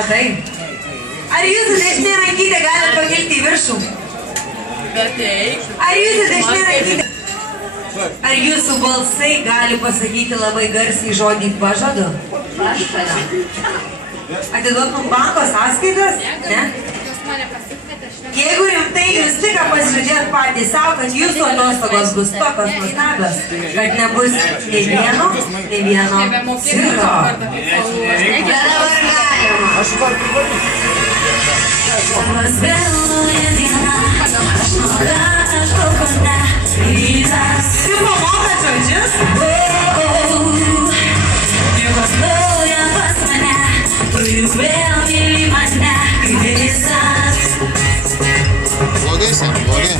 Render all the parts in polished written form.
Matai? Ar jūsų dešinė rankytė gali pakilti į viršų? Ar jūsų dešinė rankytė? Ar jūsų balsai gali pasakyti labai garsiai žodį pažadu? Pažadu. Atiduotum banko sąskaitas? Ne? Jeigu rimtai jūs tik pasižadėt patys savo, kad jūsų atostogos bus tokios nuostabios, kad nebus nei vieno cirko. Bet dabar galima. Jūs pamokat žodžius? Blogai, sako, blogai.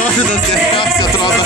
Dovydas geriausiai atrodo.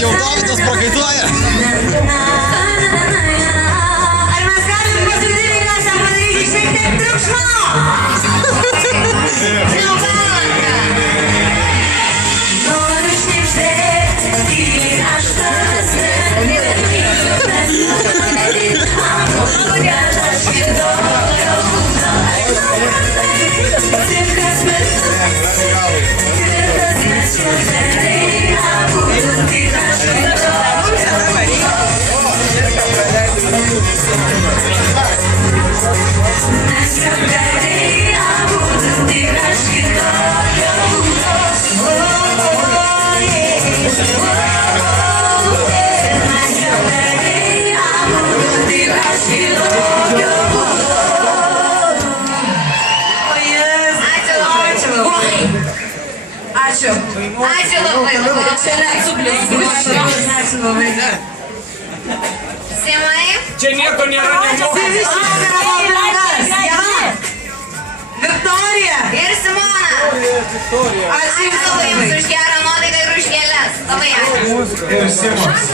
Jau Dovydas prakaituoja. Ar mes galim paskutinį kartą padaryti šiek tiek triukšmo? Noriu šnibždėti, tyliai aš tavęs nemyliu, bet kad aš kitokio būdo, aš suprantai, cirkas per cirkas mes juokdariai, abudu tik aš kitokio būdo. Mes juokdariai, abudu tik aš kitokio būdo. Ačiū. Ačiū labai labai. Ačiū labai. Simai? Čia nieko nėra nemokamas. Viktorija. Ir Simona. Ačiū labai jums už gerą nuotaiką ir už gėles. Labai ačiū. Ir Simos.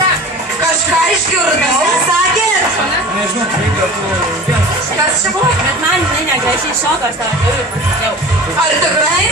Kažką išgirdau, sakėt? Nežinau, kaip Kas čia buvo? Bet man negražiai šokas tavo, jau pasakiau. Ar tikrai?